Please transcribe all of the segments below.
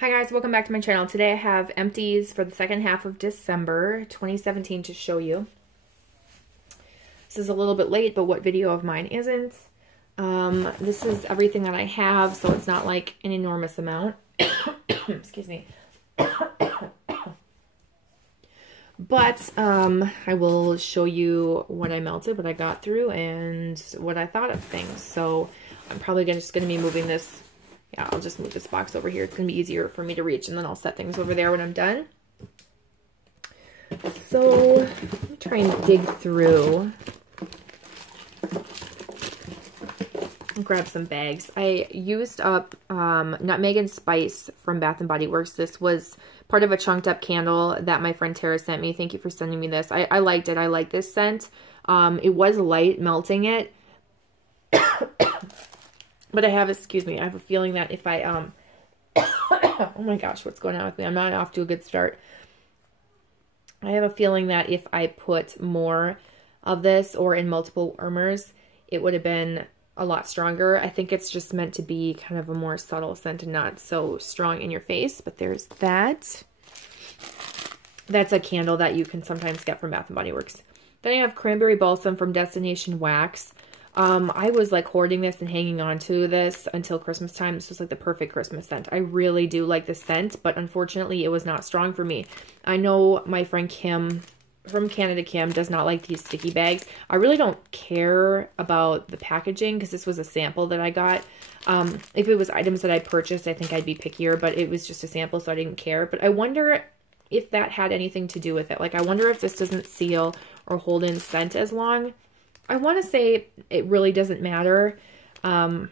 Hi guys, welcome back to my channel. Today I have Empties for the second half of December 2017 to show you. This is a little bit late, but what video of mine isn't? This is everything that I have, so it's not like an enormous amount. Excuse me. But I will show you what I melted, what I got through, and what I thought of things. So I'm probably just going to be moving this. Yeah, I'll just move this box over here. It's going to be easier for me to reach, and then I'll set things over there when I'm done. So, let me try and dig through. I'll grab some bags. I used up Nutmeg and Spice from Bath & Body Works. This was part of a chunked up candle that my friend Tara sent me. Thank you for sending me this. I liked it. I like this scent. It was light melting it. But I have, excuse me, I have a feeling that if I, oh my gosh, what's going on with me? I'm not off to a good start. I have a feeling that if I put more of this or in multiple warmers, it would have been a lot stronger. I think it's just meant to be kind of a more subtle scent and not so strong in your face, but there's that. That's a candle that you can sometimes get from Bath & Body Works. Then I have Cranberry Balsam from Destination Wax. I was like hoarding this and hanging on to this until Christmas time. This was like the perfect Christmas scent. I really do like the scent, but unfortunately it was not strong for me. I know my friend Kim from Canada, Kim, does not like these sticky bags. I really don't care about the packaging because this was a sample that I got. If it was items that I purchased, I think I'd be pickier, but it was just a sample, so I didn't care. But I wonder if that had anything to do with it. Like, I wonder if this doesn't seal or hold in scent as long. I want to say it really doesn't matter, but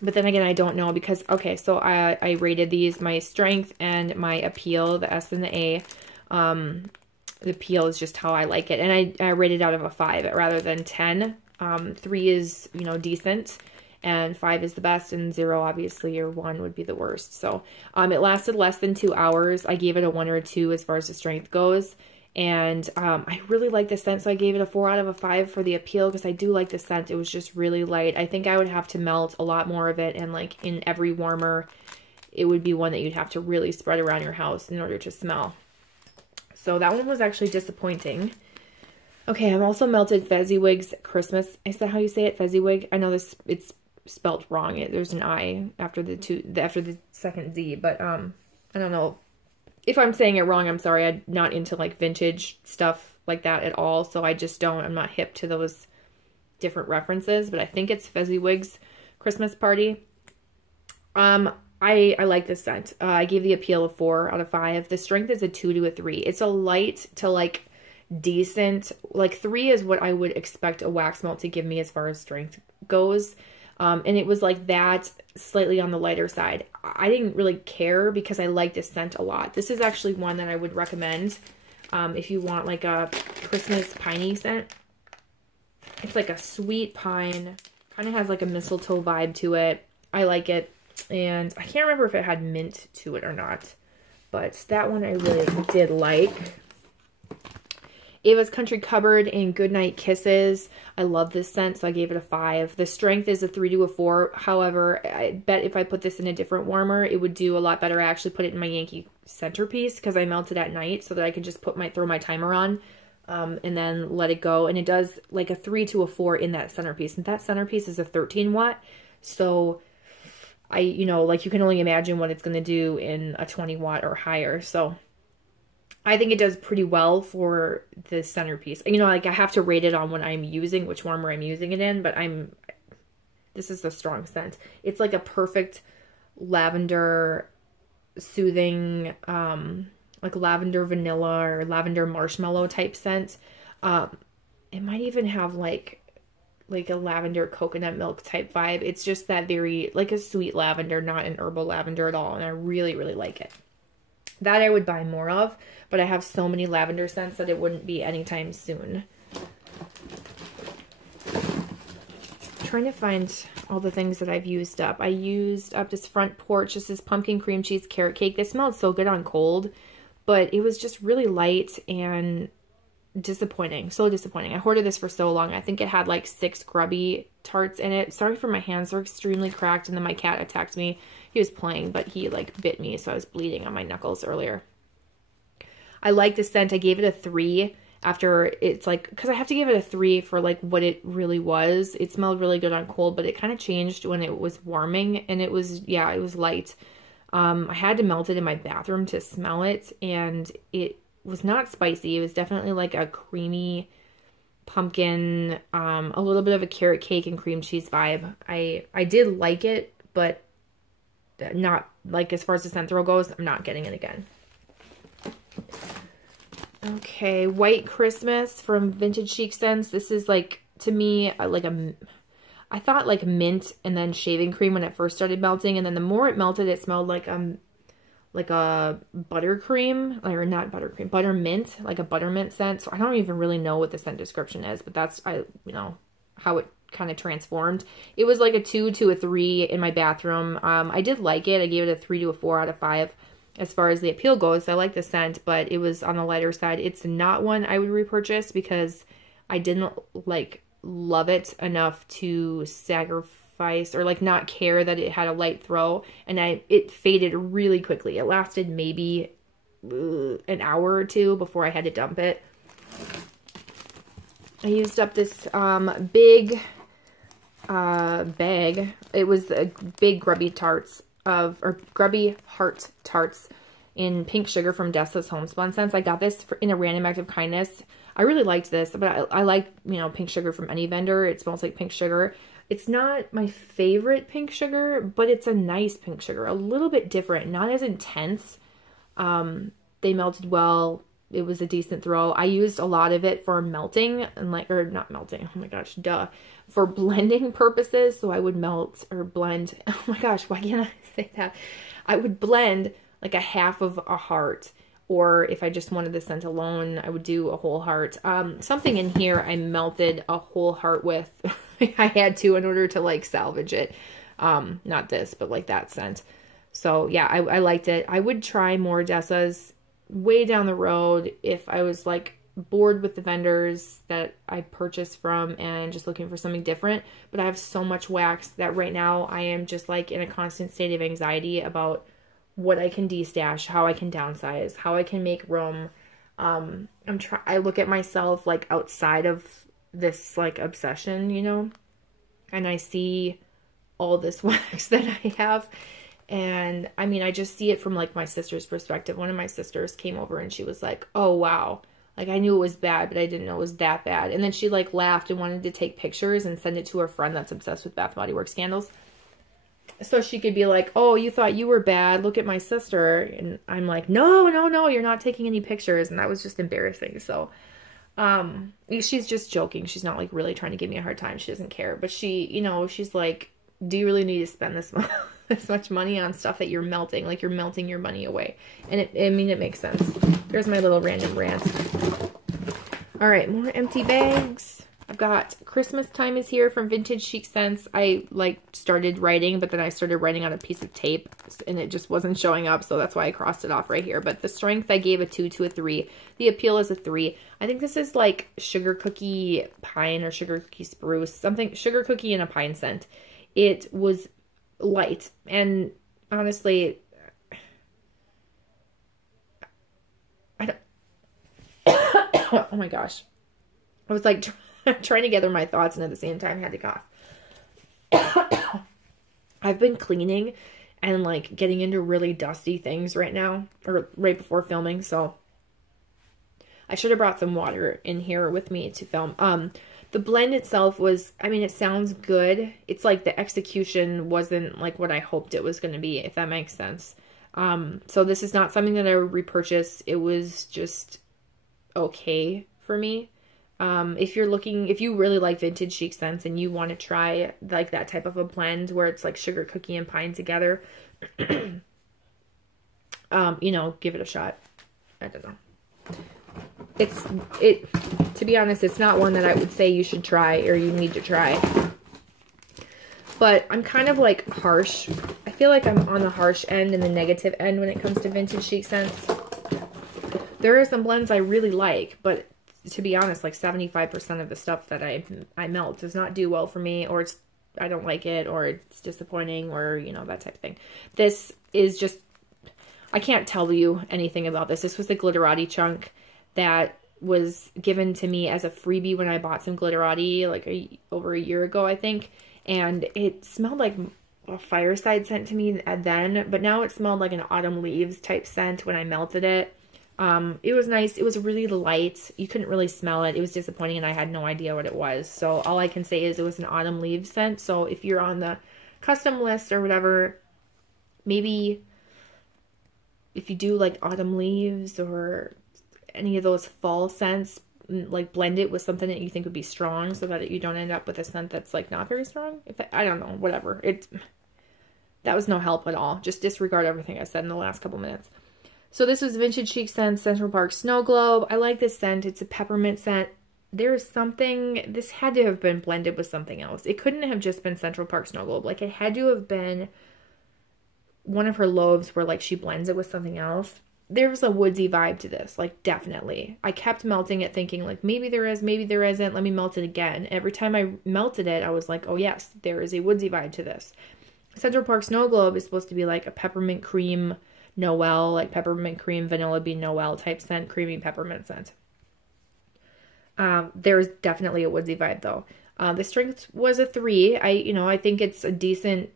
then again, I don't know because, okay, so I rated these, my strength and my appeal, the S and the A. The appeal is just how I like it, and I rated out of a 5 rather than 10. 3 is, you know, decent, and 5 is the best, and 0, obviously, or 1 would be the worst. So it lasted less than 2 hours. I gave it a 1 or a 2 as far as the strength goes. And I really like the scent, so I gave it a 4 out of a 5 for the appeal because I do like the scent. It was just really light. I think I would have to melt a lot more of it, and like in every warmer, it would be one that you'd have to really spread around your house in order to smell. So that one was actually disappointing. Okay, I've also melted Fezziwig's Christmas. Is that how you say it? Fezziwig? I know this, it's spelled wrong. There's an I after the second Z, but I don't know. If I'm saying it wrong, I'm sorry. I'm not into like vintage stuff like that at all. So I just don't, I'm not hip to those different references, but I think it's Fezziwig's Christmas Party. I like this scent. I gave the appeal a 4 out of 5. The strength is a 2 to a 3. It's a light to like decent, like 3 is what I would expect a wax melt to give me as far as strength goes. And it was like that, slightly on the lighter side. I didn't really care because I like this scent a lot. This is actually one that I would recommend if you want like a Christmas piney scent. It's like a sweet pine, kind of has like a mistletoe vibe to it. I like it, and I can't remember if it had mint to it or not, but that one I really did like. Ava's Country Cupboard and Goodnight Kisses. I love this scent, so I gave it a 5. The strength is a 3 to a 4. However, I bet if I put this in a different warmer, it would do a lot better. I actually put it in my Yankee Scenterpiece because I melted at night so that I could just throw my timer on and then let it go. And it does like a 3 to a 4 in that centerpiece. And that centerpiece is a 13 watt. So you know, like you can only imagine what it's going to do in a 20 watt or higher. So I think it does pretty well for the centerpiece. You know, like I have to rate it on what I'm using, which warmer I'm using it in, but this is a strong scent. It's like a perfect lavender soothing, like lavender vanilla or lavender marshmallow type scent. It might even have like a lavender coconut milk type vibe. It's just that very, like a sweet lavender, not an herbal lavender at all. And I really, really like it. That I would buy more of, but I have so many lavender scents that it wouldn't be anytime soon. I'm trying to find all the things that I've used up. I used up this Front Porch. This is pumpkin cream cheese carrot cake. This smelled so good on cold, but it was just really light, and disappointing. So disappointing. I hoarded this for so long. I think it had like 6 grubby tarts in it. Sorry for my hands. They're extremely cracked. And then my cat attacked me. He was playing, but he like bit me. So I was bleeding on my knuckles earlier. I like the scent. I gave it a 3 after it's like, because I have to give it a 3 for like what it really was. It smelled really good on cold, but it kind of changed when it was warming. And it was, yeah, it was light. I had to melt it in my bathroom to smell it, and it was not spicy. It was definitely like a creamy pumpkin, a little bit of a carrot cake and cream cheese vibe. I did like it, but not like as far as the scent throw goes, I'm not getting it again. Okay, White Christmas from Vintage Chic Scents. This is like, to me, like I thought like mint and then shaving cream when it first started melting, and then the more it melted, it smelled like a buttercream, or not buttercream, buttermint, like a buttermint scent. So I don't even really know what the scent description is, but that's, you know, how it kind of transformed. It was like a 2 to a 3 in my bathroom. I did like it. I gave it a 3 to a 4 out of 5 as far as the appeal goes. I like the scent, but it was on the lighter side. It's not one I would repurchase because I didn't like love it enough to sacrifice or like not care that it had a light throw, and it faded really quickly. It lasted maybe an hour or 2 before I had to dump it. I used up this big bag. It was a big grubby grubby heart tarts in pink sugar from DESTASH Homespun Scents. I got this in a random act of kindness. I really liked this, but I like, you know, pink sugar from any vendor. It smells like pink sugar. It's not my favorite pink sugar, but it's a nice pink sugar. A little bit different, not as intense. They melted well. It was a decent throw. I used a lot of it for melting and like, or not melting. Oh my gosh, duh. For blending purposes. So I would melt or blend. Oh my gosh, why can't I say that? I would blend like a half of a heart. Or if I just wanted the scent alone, I would do a whole heart. Something in here I melted a whole heart with. I had to in order to like salvage it. Not this, but like that scent. So yeah, I liked it. I would try more DESTASHs way down the road if I was like bored with the vendors that I purchased from and just looking for something different. But I have so much wax that right now I am just like in a constant state of anxiety about what I can destash, how I can downsize, how I can make room. I look at myself like outside of this like obsession, you know, and I see all this wax that I have. And I mean, I just see it from like my sister's perspective. One of my sisters came over and she was like, oh, wow. Like I knew it was bad, but I didn't know it was that bad. And then she like laughed and wanted to take pictures and send it to her friend that's obsessed with Bath & Body Works candles. So she could be like, oh, you thought you were bad. Look at my sister. And I'm like, no, you're not taking any pictures. And that was just embarrassing. So she's just joking. She's not like really trying to give me a hard time. She doesn't care. But she, you know, she's like, do you really need to spend this much money on stuff that you're melting? Like you're melting your money away. And I mean, it makes sense. There's my little random rant. All right, more empty bags. I've got Christmas Time is Here from Vintage Chic Scents. I like started writing, but then I started writing on a piece of tape and it just wasn't showing up. So that's why I crossed it off right here. But the strength I gave a 2 to a 3. The appeal is a 3. I think this is like sugar cookie pine or sugar cookie spruce, something sugar cookie and a pine scent. It was light and honestly, I don't, oh my gosh. I was like trying to gather my thoughts and at the same time had to cough. I've been cleaning and like getting into really dusty things right now, or right before filming, so I should have brought some water in here with me to film. The blend itself was, I mean, it sounds good. It's like the execution wasn't like what I hoped it was going to be, if that makes sense. So this is not something that I would repurchase. It was just okay for me. If you really like Vintage Chic Scents and you want to try like that type of a blend where it's like sugar cookie and pine together, you know, give it a shot. I don't know. To be honest, it's not one that I would say you should try or you need to try. But I'm kind of like harsh. I feel like I'm on the harsh end and the negative end when it comes to Vintage Chic Scents. There are some blends I really like, but to be honest, like 75% of the stuff that I melt does not do well for me, or it's, I don't like it, or it's disappointing, or, you know, that type of thing. This is just, I can't tell you anything about this. This was a glitterati chunk that was given to me as a freebie when I bought some glitterati like over a year ago, I think. And it smelled like a fireside scent to me then, but now it smelled like an autumn leaves type scent when I melted it. It was nice. It was really light. You couldn't really smell it. It was disappointing, and I had no idea what it was. So all I can say is it was an autumn leaves scent. So if you're on the custom list or whatever, maybe if you do like autumn leaves or any of those fall scents, like blend it with something that you think would be strong so that you don't end up with a scent that's like not very strong. I don't know, whatever. That was no help at all. Just disregard everything I said in the last couple minutes. So this was Vintage Chic Scents Central Park Snow Globe. I like this scent. It's a peppermint scent. There's something, this had to have been blended with something else. It couldn't have just been Central Park Snow Globe. Like, it had to have been one of her loaves where, like, she blends it with something else. There was a woodsy vibe to this, like, definitely. I kept melting it thinking, like, maybe there is, maybe there isn't. Let me melt it again. Every time I melted it, I was like, oh, yes, there is a woodsy vibe to this. Central Park Snow Globe is supposed to be like a peppermint cream Noel, like peppermint cream vanilla bean Noel type scent, creamy peppermint scent. There's definitely a woodsy vibe though. The strength was a 3. I think it's a decent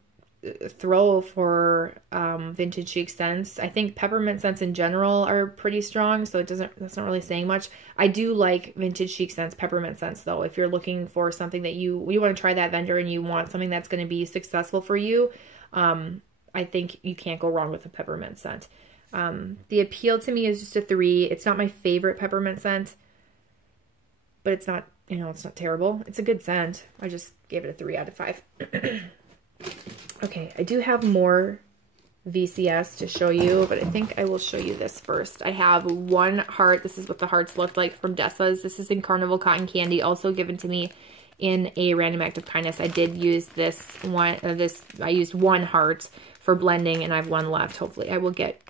throw for Vintage Chic scents. I think peppermint scents in general are pretty strong, so that's not really saying much. I do like Vintage Chic scents, peppermint scents though. If you're looking for something that you want to try that vendor and you want something that's going to be successful for you, I think you can't go wrong with a peppermint scent. The appeal to me is just a 3. It's not my favorite peppermint scent, but it's not, it's not terrible. It's a good scent. I just gave it a 3 out of 5. Okay, I do have more VCS to show you, but I think I will show you this first. I have one heart. This is what the hearts look like from DESTASH. This is in Carnival Cotton Candy, also given to me in a random act of kindness. I did use this one, I used one heart for blending, and I have one left. Hopefully I will get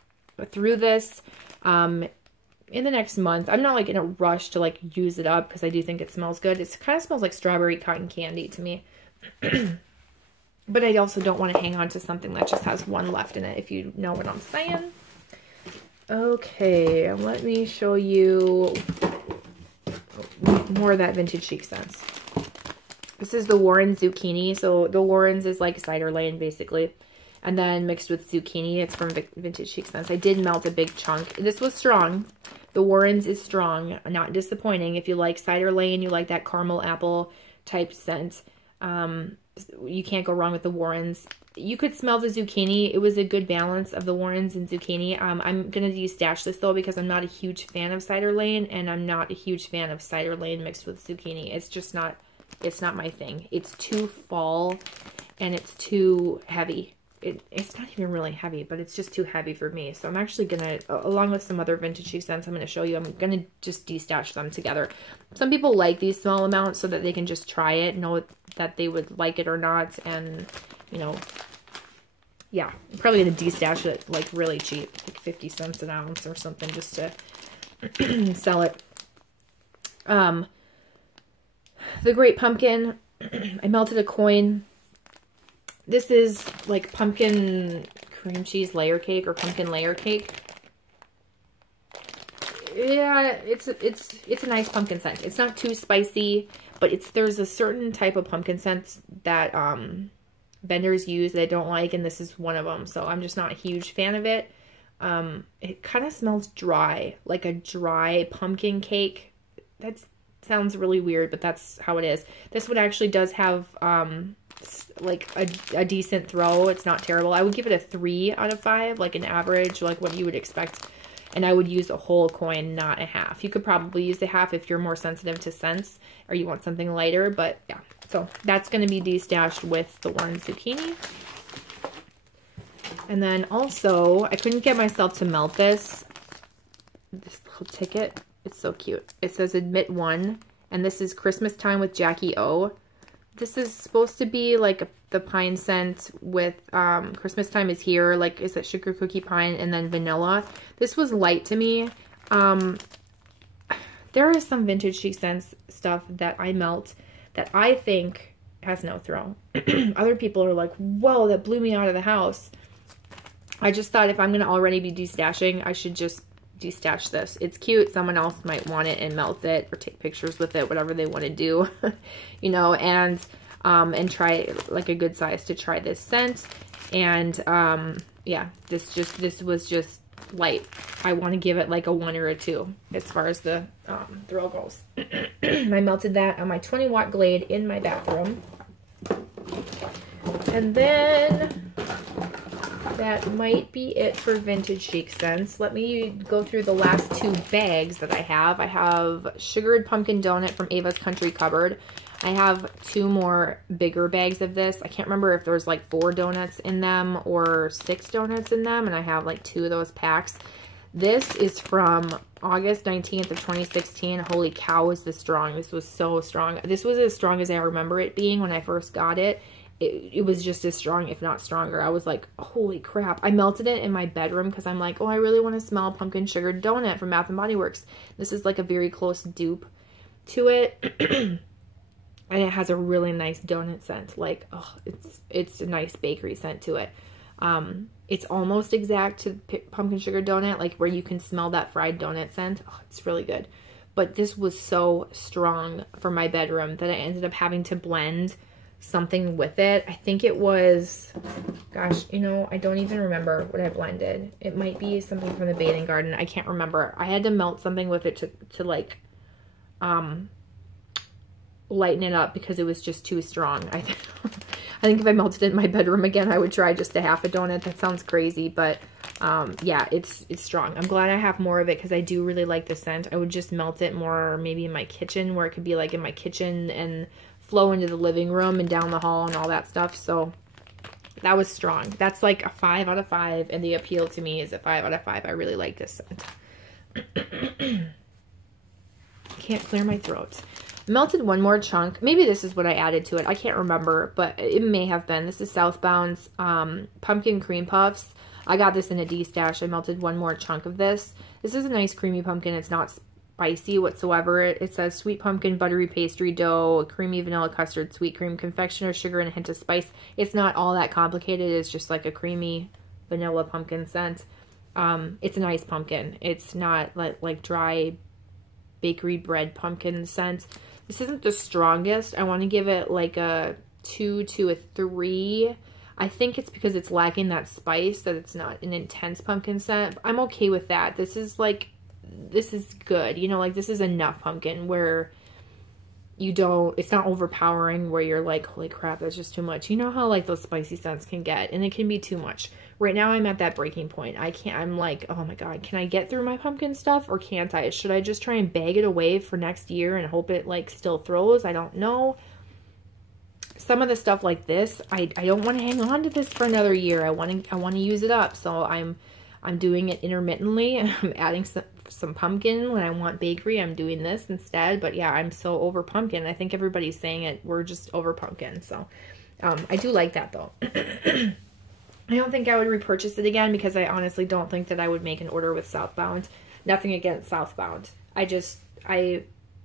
through this in the next month. I'm not like in a rush to like use it up because I do think it smells good. It kind of smells like strawberry cotton candy to me. But I also don't want to hang on to something that just has one left in it, if you know what I'm saying. Okay, let me show you more of that Vintage Chic scents. This is the Warren Zucchini. So the Warren's is like cider lane basically, and then mixed with zucchini. It's from Vintage Chic Scents. I did melt a big chunk. This was strong. The Warren's is strong, not disappointing. If you like cider lane, you like that caramel apple type scent, you can't go wrong with the Warren's. You could smell the zucchini. It was a good balance of the Warren's and zucchini. I'm going to de-stash this though because I'm not a huge fan of cider lane, and I'm not a huge fan of cider lane mixed with zucchini. It's just not, it's not my thing. It's too fall and it's too heavy. It's not even really heavy, but it's just too heavy for me. So I'm actually going to, along with some other Vintage Chic scents I'm going to show you, I'm going to just de-stash them together. Some people like these small amounts so that they can just try it, know that they would like it or not. And, yeah, I'm probably going to de-stash it like really cheap, like 50 cents an ounce or something, just to sell it. The Great Pumpkin, I melted a coin. This is like pumpkin cream cheese layer cake or pumpkin layer cake. Yeah, it's a nice pumpkin scent. It's not too spicy, but there's a certain type of pumpkin scent that vendors use that I don't like, and this is one of them. So I'm just not a huge fan of it. It kind of smells dry, like a dry pumpkin cake. That sounds really weird, but that's how it is. This one actually does have like a decent throw. It's not terrible. I would give it a 3 out of 5, like an average, like what you would expect. And I would use a whole coin, not a half. You could probably use a half if you're more sensitive to scents or you want something lighter, but yeah. So that's going to be de-stashed with the Warren Zucchini. And then also, I couldn't get myself to melt this little ticket. It's so cute. It says admit 1, and this is Christmas Time with Jackie O. This is supposed to be like the pine scent with Christmas Time is Here, like is that sugar cookie pine and then vanilla. This was light to me. There is some Vintage Chic Scents stuff that I melt that I think has no throw. Other people are like, whoa, that blew me out of the house. I just thought if I'm going to already be destashing, I should just destash this. It's cute. Someone else might want it and melt it or take pictures with it, whatever they want to do, you know, and try like a good size to try this scent. And yeah, this was just light. I want to give it like a 1 or a 2 as far as the throw goes. And I melted that on my 20-watt Glade in my bathroom. And then that might be it for Vintage Chic Scents. Let me go through the last 2 bags that I have. I have Sugared Pumpkin Donut from Ava's Country Cupboard. I have 2 more bigger bags of this. I can't remember if there's like 4 donuts in them or 6 donuts in them, and I have like 2 of those packs. This is from August 19th of 2016. Holy cow, was this strong. This was so strong. This was as strong as I remember it being when I first got it. It was just as strong, if not stronger. I was like, holy crap. I melted it in my bedroom because I'm like, oh, I really want to smell pumpkin sugar donut from Bath & Body Works. This is like a very close dupe to it. And it has a really nice donut scent. Like, oh, it's a nice bakery scent to it. It's almost exact to pumpkin sugar donut, like where you can smell that fried donut scent. Oh, it's really good. But this was so strong for my bedroom that I ended up having to blend something with it. I think it was, gosh, you know, I don't even remember what I blended. It might be something from the bathing garden. I can't remember. I had to melt something with it to like, lighten it up because it was just too strong. I think if I melted it in my bedroom again, I would try just a half a donut. That sounds crazy, but yeah, it's strong. I'm glad I have more of it because I do really like the scent. I would just melt it more maybe in my kitchen, where it could be like in my kitchen and flow into the living room and down the hall and all that stuff. So that was strong. That's like a 5 out of 5, and the appeal to me is a 5 out of 5. I really like this scent. Can't clear my throat. Melted 1 more chunk. Maybe this is what I added to it. I can't remember, but it may have been. This is Southbound's Pumpkin Cream Puffs. I got this in a D-stash. I melted 1 more chunk of this. This is a nice creamy pumpkin. It's not spicy whatsoever. It says sweet pumpkin, buttery pastry dough, creamy vanilla custard, sweet cream, confectioner, sugar, and a hint of spice. It's not all that complicated. It's just like a creamy vanilla pumpkin scent. It's a nice pumpkin. It's not like dry bakery bread pumpkin scent. This isn't the strongest. I want to give it like a 2 to a 3. I think it's because it's lacking that spice, that it's not an intense pumpkin scent. I'm okay with that. This is good. You know, like this is enough pumpkin where you don't, it's not overpowering where you're like, holy crap, that's just too much. You know how like those spicy scents can get, and it can be too much. Right now I'm at that breaking point. I'm like, oh my God, can I get through my pumpkin stuff or can't I? Should I just try and bag it away for next year and hope it like still throws? I don't know. Some of the stuff like this, I don't want to hang on to this for another year. I want to use it up. So I'm doing it intermittently. I'm adding some pumpkin when I want bakery. I'm doing this instead. But yeah, I'm so over pumpkin. I think everybody's saying it. We're just over pumpkin. So I do like that though. I don't think I would repurchase it again because I honestly don't think that I would make an order with Southbound. Nothing against Southbound.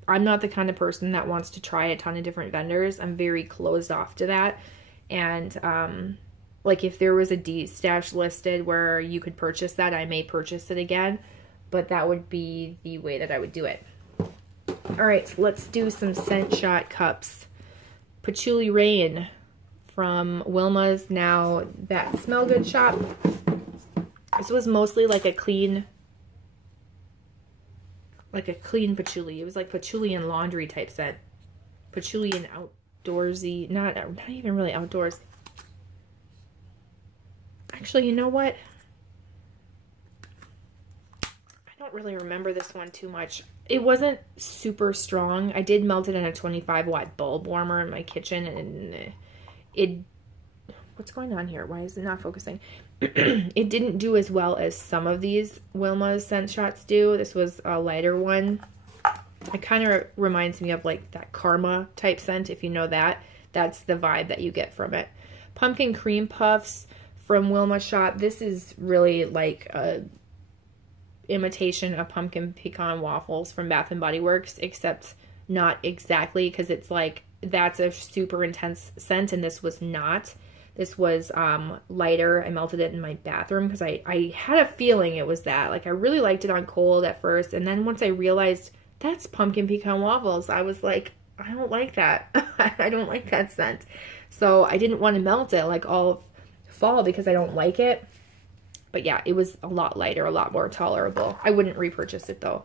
I'm not the kind of person that wants to try a ton of different vendors. I'm very closed off to that. And like if there was a D-stash listed where you could purchase that, I may purchase it again. But that would be the way that I would do it. All right, so let's do some Scent Shot cups. Patchouli Rain from Wilma's Now That Smell Good shop. This was mostly like a clean patchouli. It was like patchouli and laundry type scent. Patchouli and outdoorsy, not even really outdoors. Actually, you know what? I don't really remember this one too much. It wasn't super strong. I did melt it in a 25-watt bulb warmer in my kitchen, and what's going on here? Why is it not focusing? It didn't do as well as some of these Wilma's Scent Shots do. This was a lighter one. It kind of reminds me of like that Karma type scent, if you know that. That's the vibe that you get from it. Pumpkin Cream Puffs from Wilma Shop. This is really like imitation of pumpkin pecan waffles from Bath & Body Works, except not exactly, because it's like, that's a super intense scent, and this was not. This was lighter. I melted it in my bathroom because I had a feeling it was that. Like, I really liked it on cold at first, and then once I realized that's pumpkin pecan waffles, I was like, I don't like that. I don't like that scent. So I didn't want to melt it like all fall because I don't like it. But yeah, it was a lot lighter, a lot more tolerable. I wouldn't repurchase it though.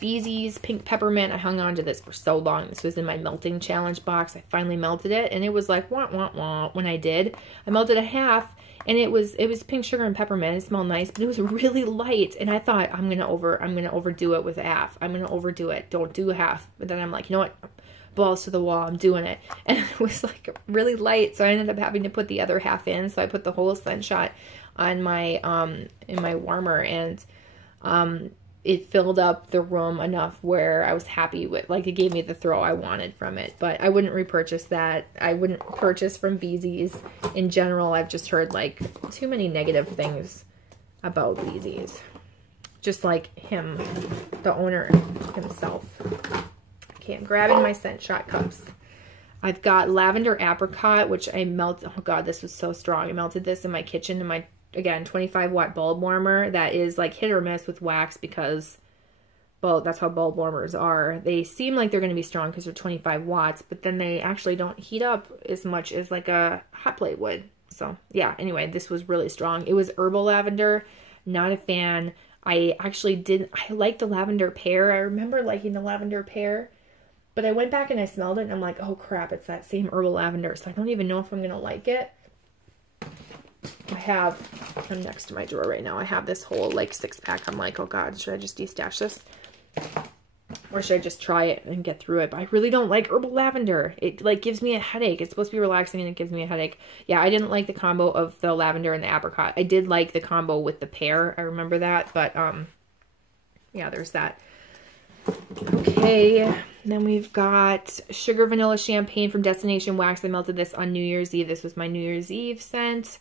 Beezy's Pink Peppermint. I hung on to this for so long. This was in my melting challenge box. I finally melted it, and it was like wah wah wah when I did. I melted a half, and it was pink sugar and peppermint. It smelled nice, but it was really light. And I thought I'm gonna overdo it with a half. I'm gonna overdo it. Don't do a half. But then I'm like, you know what? Balls to the wall. I'm doing it. And it was like really light, so I ended up having to put the other half in. So I put the whole scent shot on my in my warmer, and it filled up the room enough where I was happy with, like, it gave me the throw I wanted from it. But I wouldn't repurchase that. I wouldn't purchase from Beezy's in general. I've just heard like too many negative things about Beezy's. Just like him, the owner himself. Okay, I'm grabbing my scent shot cups. I've got lavender apricot, which I melted. Oh God, this was so strong. I melted this in my kitchen in my, again, 25 watt bulb warmer. That is like hit or miss with wax because, well, that's how bulb warmers are. They seem like they're going to be strong because they're 25 watts, but then they actually don't heat up as much as like a hot plate would. So yeah, anyway, this was really strong. It was herbal lavender. Not a fan. I like the lavender pear. I remember liking the lavender pear. But I went back and I smelled it, and I'm like, oh crap, it's that same herbal lavender. So I don't even know if I'm going to like it. I'm next to my drawer right now. I have this whole like 6-pack. I'm like, oh God, should I just de-stash this? Or should I just try it and get through it? But I really don't like herbal lavender. It like gives me a headache. It's supposed to be relaxing, and it gives me a headache. Yeah, I didn't like the combo of the lavender and the apricot. I did like the combo with the pear. I remember that. But yeah, there's that. Okay, then we've got Sugar Vanilla Champagne from Destination Wax. I melted this on New Year's Eve. This was my New Year's Eve scent.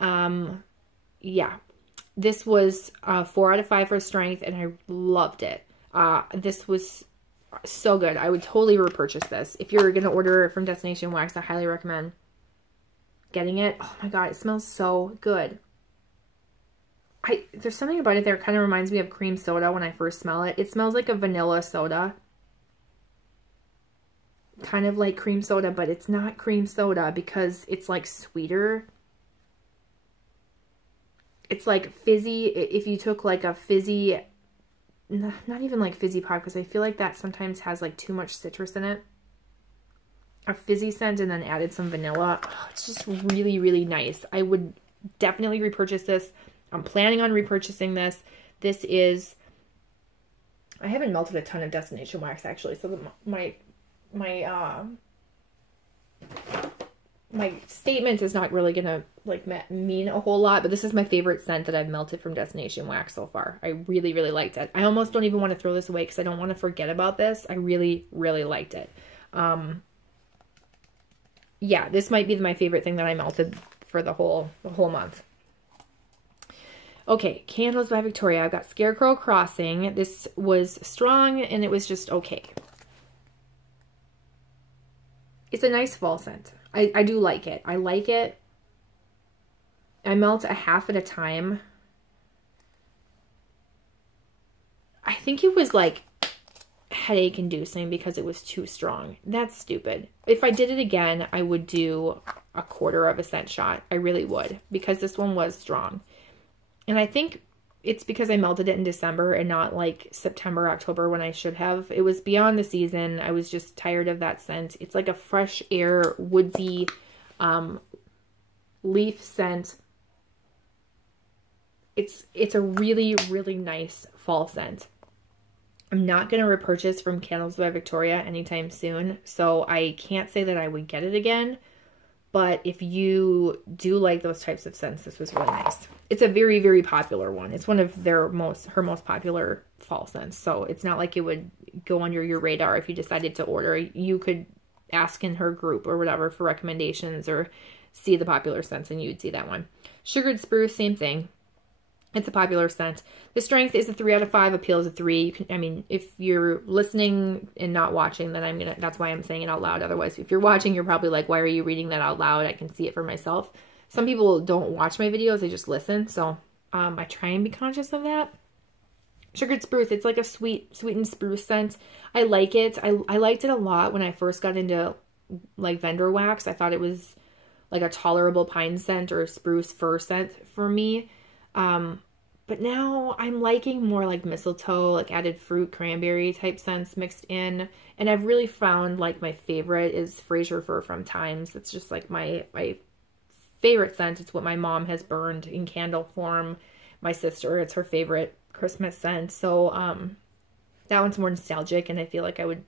Yeah, this was 4 out of 5 for strength, and I loved it. This was so good. I would totally repurchase this. If you're going to order it from Destination Wax, I highly recommend getting it. Oh my God, it smells so good. There's something about it that kind of reminds me of cream soda when I first smell it. It smells like a vanilla soda. Kind of like cream soda, but it's not cream soda because it's like sweeter. It's like fizzy. If you took like a fizzy, not even like fizzy pop, because I feel like that sometimes has like too much citrus in it. A fizzy scent and then added some vanilla. Oh, it's just really, really nice. I would definitely repurchase this. I'm planning on repurchasing this. This is, I haven't melted a ton of Destination Wax actually, so my statement is not really gonna like mean a whole lot, but this is my favorite scent that I've melted from Destination Wax so far. I really, really liked it. I almost don't even want to throw this away because I don't want to forget about this. I really, really liked it. Yeah, this might be my favorite thing that I melted for the whole month. Okay, Candles by Victoria. I've got Scarecrow Crossing. This was strong, and it was just okay. It's a nice fall scent. I do like it. I like it. I melt a half at a time. I think it was like headache inducing because it was too strong. That's stupid. If I did it again, I would do a quarter of a scent shot. I really would, because this one was strong. And I think it's because I melted it in December and not like September, October when I should have. It was beyond the season. I was just tired of that scent. It's like a fresh air, woodsy leaf scent. It's a really, really nice fall scent. I'm not going to repurchase from Candles by Victoria anytime soon, so I can't say that I would get it again. But if you do like those types of scents, this was really nice. It's a very, very popular one. It's one of her most popular fall scents. So it's not like it would go under your radar if you decided to order. You could ask in her group or whatever for recommendations or see the popular scents and you'd see that one. Sugared Spruce, same thing. It's a popular scent. The strength is a 3 out of 5. Appeal is a 3. You can, I mean, if you're listening and not watching, then that's why I'm saying it out loud. Otherwise, if you're watching, you're probably like, why are you reading that out loud? I can see it for myself. Some people don't watch my videos, they just listen. So I try and be conscious of that. Sugared spruce, it's like a sweetened spruce scent. I like it. I liked it a lot when I first got into like vendor wax. I thought it was like a tolerable pine scent or spruce fir scent for me. But now I'm liking more like mistletoe, like added fruit, cranberry type scents mixed in. And I've really found like my favorite is Fraser Fir from Times. It's just like my favorite scent. It's what my mom has burned in candle form. My sister, it's her favorite Christmas scent. So, that one's more nostalgic, and I feel like I would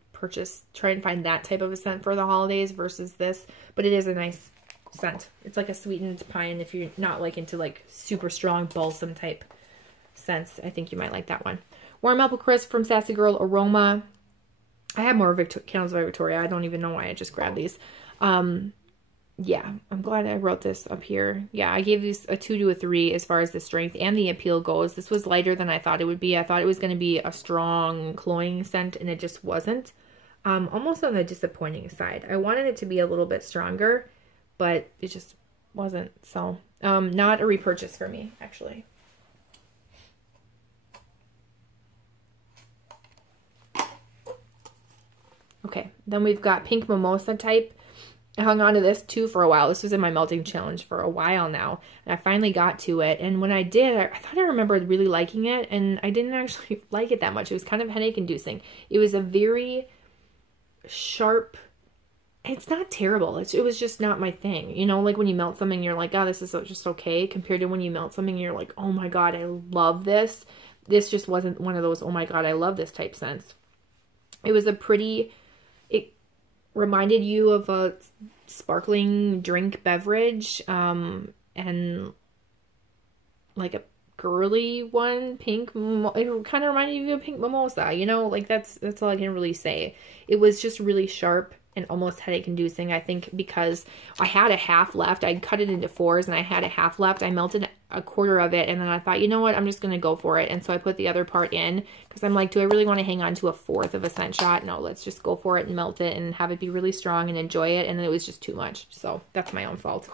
try and find that type of a scent for the holidays versus this, but it is a nice scent. It's like a sweetened pine. If you're not like into like super strong balsam type scents, I think you might like that one. Warm Apple Crisp from Sassy Girl Aroma. I have more Candles by Victoria. I don't even know why I just grabbed these. Yeah, I'm glad I wrote this up here. Yeah, I gave these a 2 to a 3 as far as the strength and the appeal goes. This was lighter than I thought it would be. I thought it was going to be a strong cloying scent, and it just wasn't. Almost on the disappointing side. I wanted it to be a little bit stronger, but it just wasn't. So, not a repurchase for me, actually. Okay, then we've got Pink Mimosa type. I hung on to this too for a while. This was in my melting challenge for a while now, and I finally got to it. And when I did, I thought I remembered really liking it, and I didn't actually like it that much. It was kind of headache inducing. It was a very sharp, it's not terrible. It was just not my thing. You know, like when you melt something, you're like, oh, this is just okay, compared to when you melt something, you're like, oh my God, I love this. This just wasn't one of those, oh my God, I love this type scents. It was a pretty, it reminded you of a sparkling drink beverage, and like a girly one, pink. It kind of reminded you of pink mimosa, you know, like that's all I can really say. It was just really sharp and almost headache inducing. I think because I had a half left, I'd cut it into 4s and I had a half left. I melted a quarter of it, and then I thought, you know what, I'm just going to go for it. And so I put the other part in because I'm like, do I really want to hang on to a 1/4 of a scent shot? No, let's just go for it and melt it and have it be really strong and enjoy it. And it was just too much. So that's my own fault.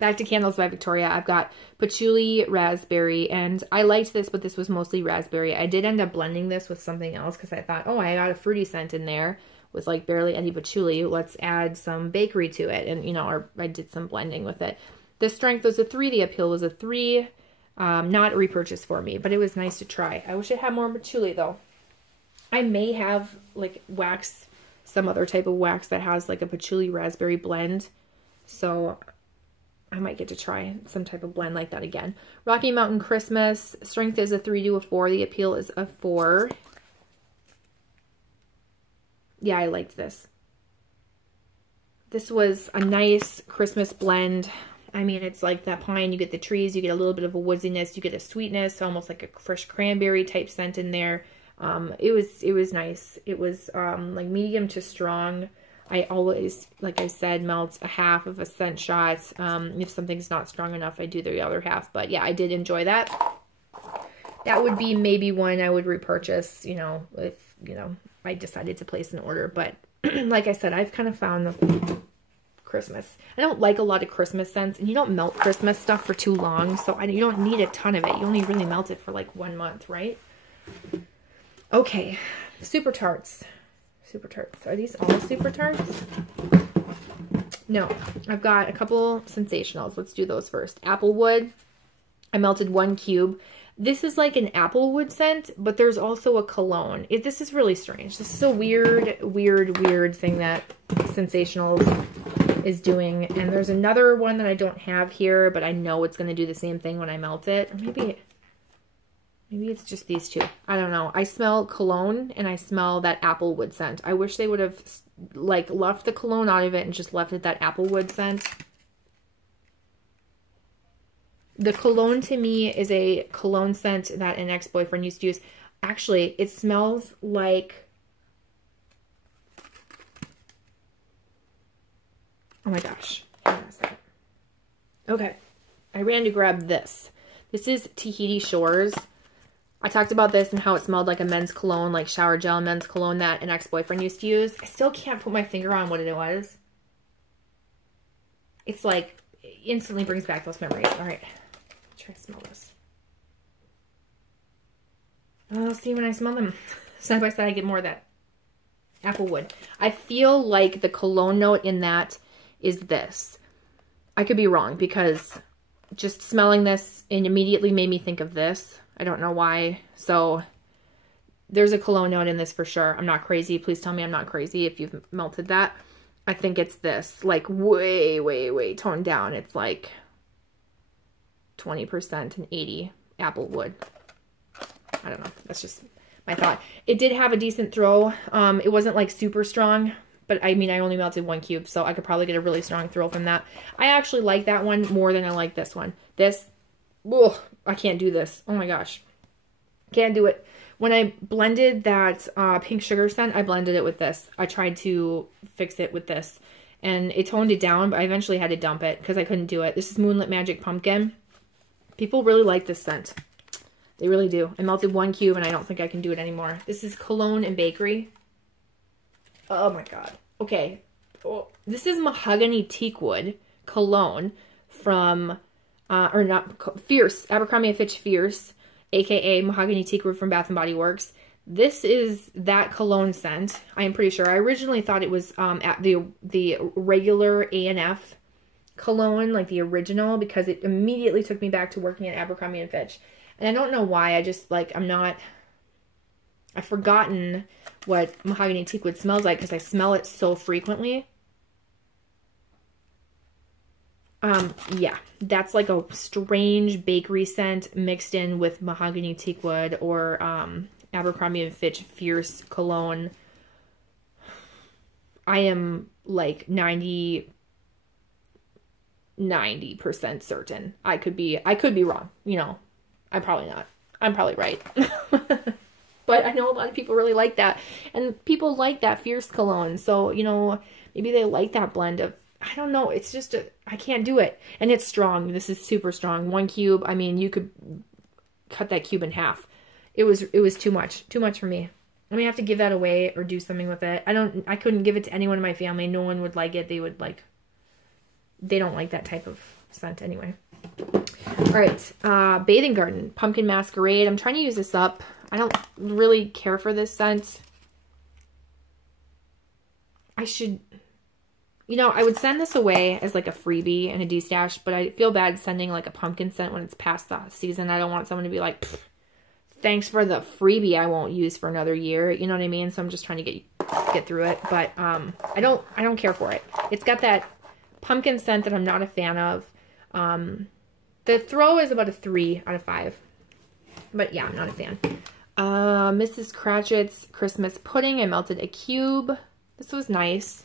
Back to Candles by Victoria. I've got Patchouli Raspberry, and I liked this, but this was mostly raspberry. I did end up blending this with something else because I thought, oh, I got a fruity scent in there with like barely any patchouli. Let's add some bakery to it. And, you know, or I did some blending with it. The strength was a 3. The appeal was a 3. Not a repurchase for me, but it was nice to try. I wish it had more patchouli though. I may have like wax, some other type of wax that has like a patchouli raspberry blend. So I might get to try some type of blend like that again. Rocky Mountain Christmas. Strength is a 3 to a 4. The appeal is a 4. Yeah, I liked this. This was a nice Christmas blend. I mean, it's like that pine, you get the trees, you get a little bit of a woodiness, you get a sweetness, almost like a fresh cranberry type scent in there. It was nice. It was like medium to strong. I always, like I said, melt a half of a scent shot. If something's not strong enough, I do the other half. But yeah, I did enjoy that. That would be maybe one I would repurchase, you know, if, you know, I decided to place an order. But like I said, I've kind of found the Christmas. I don't like a lot of Christmas scents, and you don't melt Christmas stuff for too long, so you don't need a ton of it. You only really melt it for like 1 month, right? Okay, Super Tarts. Super Tarts. Are these all Super Tarts? No, I've got a couple Sensationals. Let's do those first. Applewood. I melted 1 cube. This is like an applewood scent, but there's also a cologne. This is really strange. This is a weird thing that Sensationals is doing. And there's another one that I don't have here, but I know it's going to do the same thing when I melt it. Or maybe it's just these two. I don't know. I smell cologne and I smell that applewood scent. I wish they would have like left the cologne out of it and just left it that applewood scent. The cologne to me is a cologne scent that an ex-boyfriend used to use. Actually, it smells like, oh my gosh. Hang on a second. Okay. I ran to grab this. This is Tahiti Shores. I talked about this and how it smelled like a men's cologne, like shower gel men's cologne that an ex-boyfriend used to use. I still can't put my finger on what it was. It's like, it instantly brings back those memories. All right, try to smell this. Oh, see, when I smell them side by side, I get more of that applewood. I feel like the cologne note in that is this. I could be wrong because just smelling this and immediately made me think of this. I don't know why. So there's a cologne note in this for sure. I'm not crazy. Please tell me I'm not crazy if you've melted that. I think it's this, like way, way, way toned down. It's like 20% and 80 applewood. I don't know. That's just my thought. It did have a decent throw. It wasn't like super strong, but I mean, I only melted 1 cube, so I could probably get a really strong throw from that. I actually like that one more than I like this one. This, ugh, I can't do this. Oh my gosh. Can't do it. When I blended that pink sugar scent, I blended it with this. I tried to fix it with this, and it toned it down, but I eventually had to dump it because I couldn't do it. This is Moonlit Magic Pumpkin. People really like this scent. They really do. I melted 1 cube, and I don't think I can do it anymore. This is Cologne and Bakery. Oh my god. Okay. Oh, this is Mahogany Teakwood Cologne from, or not, Fierce. Abercrombie & Fitch Fierce, aka Mahogany Teakwood from Bath & Body Works. This is that cologne scent. I am pretty sure. I originally thought it was at the regular A&F cologne, like the original, because it immediately took me back to working at Abercrombie & Fitch. And I don't know why. I just, like, I've forgotten what Mahogany Teakwood smells like because I smell it so frequently. Yeah, that's like a strange bakery scent mixed in with Mahogany Teakwood or Abercrombie & Fitch Fierce Cologne. I am like 90% certain. I could be wrong, you know. I'm probably not. I'm probably right. But I know a lot of people really like that. And people like that Fierce Cologne. So, you know, maybe they like that blend of, I don't know. It's just, I can't do it. And it's strong. This is super strong. 1 cube. I mean, you could cut that cube in half. It was too much. Too much for me. I'm going to have to give that away or do something with it. I couldn't give it to anyone in my family. No one would like it. They don't like that type of scent anyway. All right, Bathing Garden Pumpkin Masquerade. I'm trying to use this up. I don't really care for this scent. I should, you know, I would send this away as like a freebie and a DESTASH, but I feel bad sending like a pumpkin scent when it's past the season. I don't want someone to be like, thanks for the freebie I won't use for another year. You know what I mean? So I'm just trying to get through it, but I don't care for it. It's got that pumpkin scent that I'm not a fan of. The throw is about a 3 out of 5. But yeah, I'm not a fan. Mrs. Cratchit's Christmas Pudding. I melted a cube. This was nice.